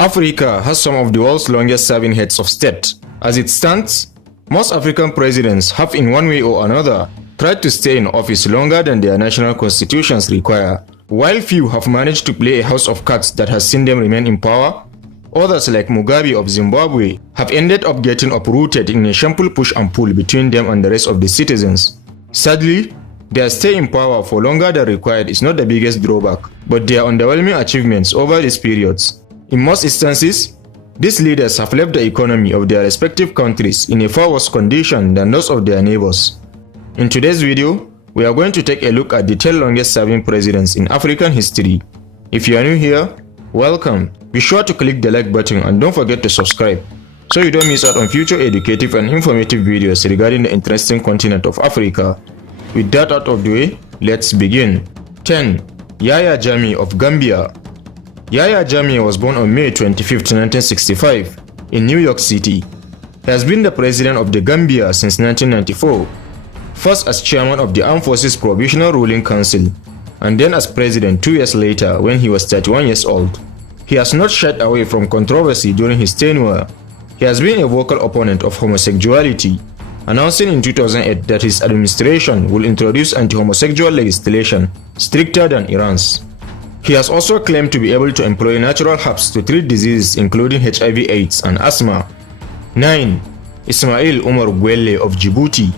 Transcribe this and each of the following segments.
Africa has some of the world's longest-serving heads of state. As it stands, most African presidents have in one way or another tried to stay in office longer than their national constitutions require. While few have managed to play a house of cards that has seen them remain in power, others like Mugabe of Zimbabwe have ended up getting uprooted in a shameful push and pull between them and the rest of the citizens. Sadly, their stay in power for longer than required is not the biggest drawback, but their underwhelming achievements over these periods. In most instances, these leaders have left the economy of their respective countries in a far worse condition than those of their neighbors. In today's video, we are going to take a look at the 10 longest-serving presidents in African history. If you are new here, welcome. Be sure to click the like button and don't forget to subscribe so you don't miss out on future educative and informative videos regarding the interesting continent of Africa. With that out of the way, let's begin. 10. Yahya Jammeh of Gambia. Yahya Jammeh was born on May 25, 1965 in New York City. He has been the president of the Gambia since 1994, first as chairman of the Armed Forces Provisional Ruling Council, and then as president 2 years later when he was 31 years old. He has not shied away from controversy during his tenure. He has been a vocal opponent of homosexuality, announcing in 2008 that his administration will introduce anti-homosexual legislation stricter than Iran's. He has also claimed to be able to employ natural herbs to treat diseases including HIV/AIDS and asthma. 9. Ismael Umar Guelleh of Djibouti.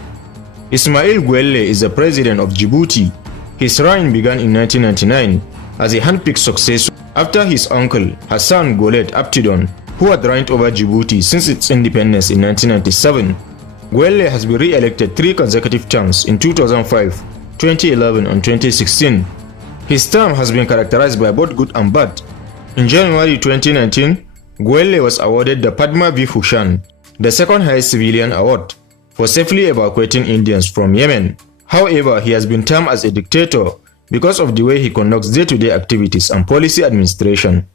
Ismael Guelleh is the president of Djibouti. His reign began in 1999 as a handpicked successor after his uncle Hassan Guelleh Abtidon, who had reigned over Djibouti since its independence in 1997. Guelleh has been re-elected 3 consecutive terms in 2005, 2011 and 2016. His term has been characterized by both good and bad. In January 2019, Guelleh was awarded the Padma Vibhushan, the second highest civilian award, for safely evacuating Indians from Yemen. However, he has been termed as a dictator because of the way he conducts day-to-day activities and policy administration.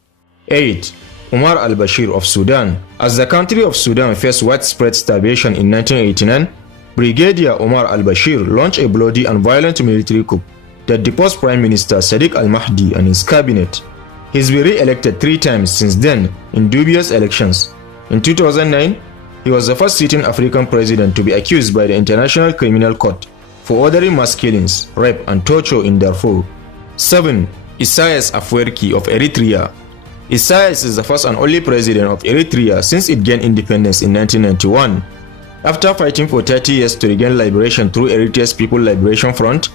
8. Omar Al Bashir of Sudan. As the country of Sudan faced widespread starvation in 1989, Brigadier Omar Al Bashir launched a bloody and violent military coup that deposed Prime Minister Sadiq Al-Mahdi and his cabinet. He has been re-elected 3 times since then in dubious elections. In 2009, he was the first sitting African president to be accused by the International Criminal Court for ordering mass killings, rape and torture in Darfur. 7. Isias Afwerki of Eritrea. Isias is the first and only president of Eritrea since it gained independence in 1991. After fighting for 30 years to regain liberation through Eritrea's People Liberation Front,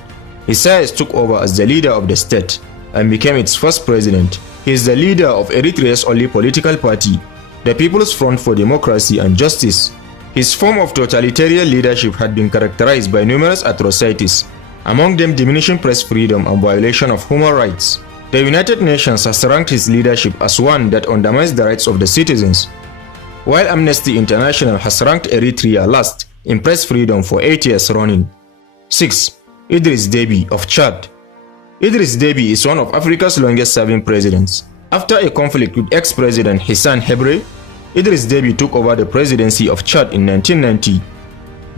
Isias took over as the leader of the state and became its first president. He is the leader of Eritrea's only political party, the People's Front for Democracy and Justice. His form of totalitarian leadership had been characterized by numerous atrocities, among them diminishing press freedom and violation of human rights. The United Nations has ranked his leadership as one that undermines the rights of the citizens, while Amnesty International has ranked Eritrea last in press freedom for 8 years running. 6. Idriss Deby of Chad. Idriss Deby is one of Africa's longest-serving presidents. After a conflict with ex-president Hissan Habre, Idriss Deby took over the presidency of Chad in 1990.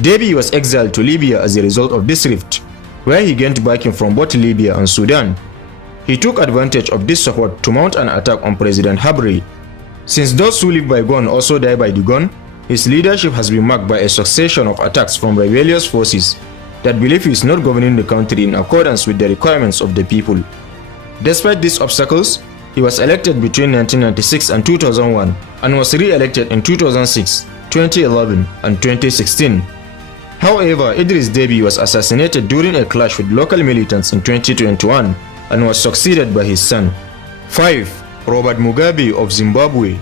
Deby was exiled to Libya as a result of this rift, where he gained backing from both Libya and Sudan. He took advantage of this support to mount an attack on President Habre. Since those who live by gun also die by the gun, his leadership has been marked by a succession of attacks from rebellious forces that believe he is not governing the country in accordance with the requirements of the people. Despite these obstacles, he was elected between 1996 and 2001 and was re-elected in 2006, 2011 and 2016. However, Idriss Deby was assassinated during a clash with local militants in 2021 and was succeeded by his son. 5. Robert Mugabe of Zimbabwe.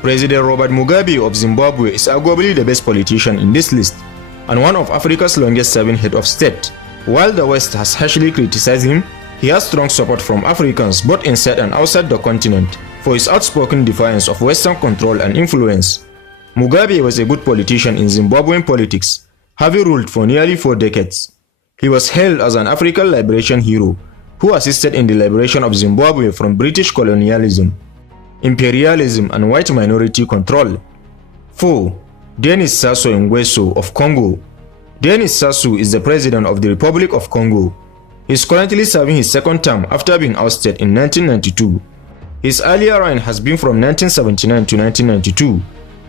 President Robert Mugabe of Zimbabwe is arguably the best politician in this list and one of Africa's longest-serving head of state. While the West has harshly criticized him, he has strong support from Africans both inside and outside the continent for his outspoken defiance of Western control and influence. Mugabe was a good politician in Zimbabwean politics, having ruled for nearly 4 decades. He was hailed as an African liberation hero who assisted in the liberation of Zimbabwe from British colonialism, imperialism and white minority control. 4. Denis Sassou Nguesso of Congo. Denis Sassou is the president of the Republic of Congo. He is currently serving his second term after being ousted in 1992. His earlier reign has been from 1979 to 1992,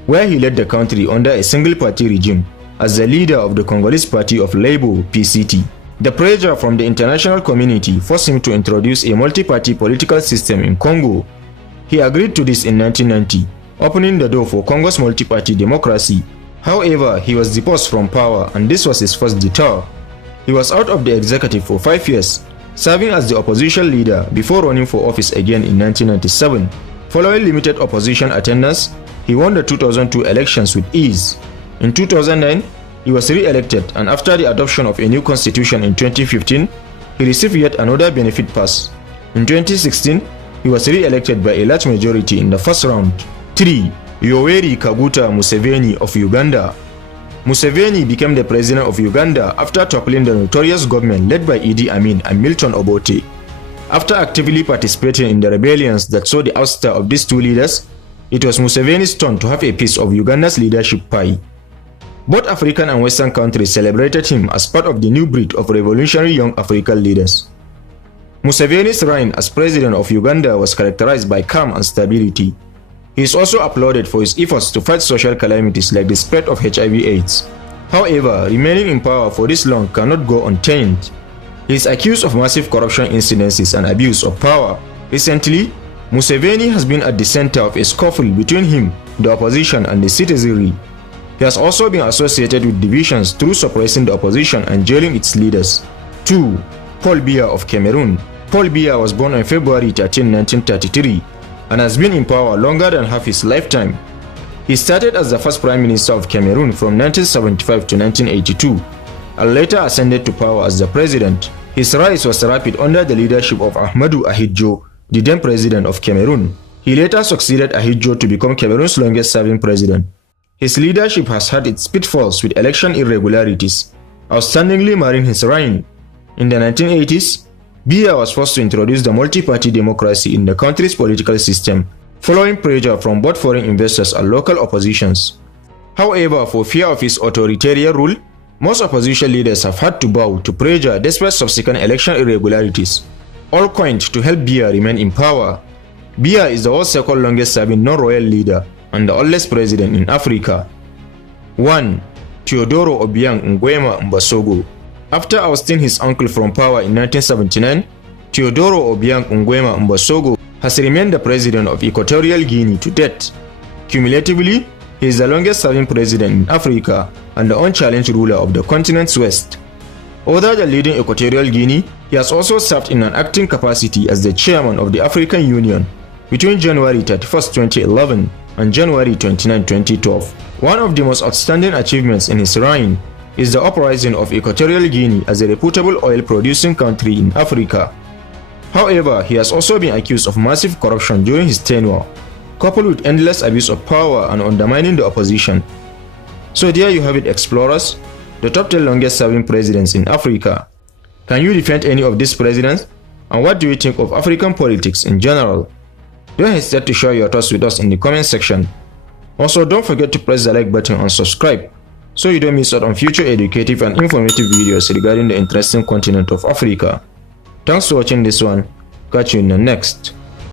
where he led the country under a single-party regime as the leader of the Congolese Party of Labour (PCT). The pressure from the international community forced him to introduce a multi-party political system in Congo. He agreed to this in 1990, opening the door for Congo's multi-party democracy. However, he was deposed from power, and this was his first detour. He was out of the executive for 5 years, serving as the opposition leader before running for office again in 1997. Following limited opposition attendance, he won the 2002 elections with ease. In 2009, he was re-elected, and after the adoption of a new constitution in 2015, he received yet another benefit pass. In 2016, he was re-elected by a large majority in the first round. 3. Yoweri Kaguta Museveni of Uganda. Museveni became the president of Uganda after toppling the notorious government led by Idi Amin and Milton Obote. After actively participating in the rebellions that saw the ouster of these two leaders, it was Museveni's turn to have a piece of Uganda's leadership pie. Both African and Western countries celebrated him as part of the new breed of revolutionary young African leaders. Museveni's reign as president of Uganda was characterized by calm and stability. He is also applauded for his efforts to fight social calamities like the spread of HIV/AIDS. However, remaining in power for this long cannot go untainted. He is accused of massive corruption incidences and abuse of power. Recently, Museveni has been at the center of a scuffle between him, the opposition, and the citizenry. He has also been associated with divisions through suppressing the opposition and jailing its leaders. 2. Paul Biya of Cameroon. Paul Biya was born on February 13, 1933, and has been in power longer than half his lifetime. He started as the first Prime Minister of Cameroon from 1975 to 1982, and later ascended to power as the president. His rise was rapid under the leadership of Ahmadou Ahidjo, the then president of Cameroon. He later succeeded Ahidjo to become Cameroon's longest-serving president. His leadership has had its pitfalls with election irregularities, outstandingly marring his reign. In the 1980s, Biya was forced to introduce the multi-party democracy in the country's political system, following pressure from both foreign investors and local oppositions. However, for fear of his authoritarian rule, most opposition leaders have had to bow to pressure despite subsequent election irregularities, all coined to help Biya remain in power. Biya is the world's second longest-serving non-royal leader and the oldest president in Africa. 1. Teodoro Obiang Mbasogo. After ousting his uncle from power in 1979, Teodoro Obiang Mbasogo has remained the president of Equatorial Guinea to date. Cumulatively, he is the longest-serving president in Africa and the unchallenged ruler of the continent's west. Other than leading Equatorial Guinea, he has also served in an acting capacity as the chairman of the African Union between January 31, 2011 and January 29, 2012. One of the most outstanding achievements in his reign is the uprising of Equatorial Guinea as a reputable oil-producing country in Africa. However, he has also been accused of massive corruption during his tenure, coupled with endless abuse of power and undermining the opposition. So there you have it, explorers, the top 10 longest-serving presidents in Africa. Can you defend any of these presidents? And what do you think of African politics in general? Don't hesitate to share your thoughts with us in the comment section. Also, don't forget to press the like button and subscribe so you don't miss out on future educative and informative videos regarding the interesting continent of Africa. Thanks for watching this one. Catch you in the next.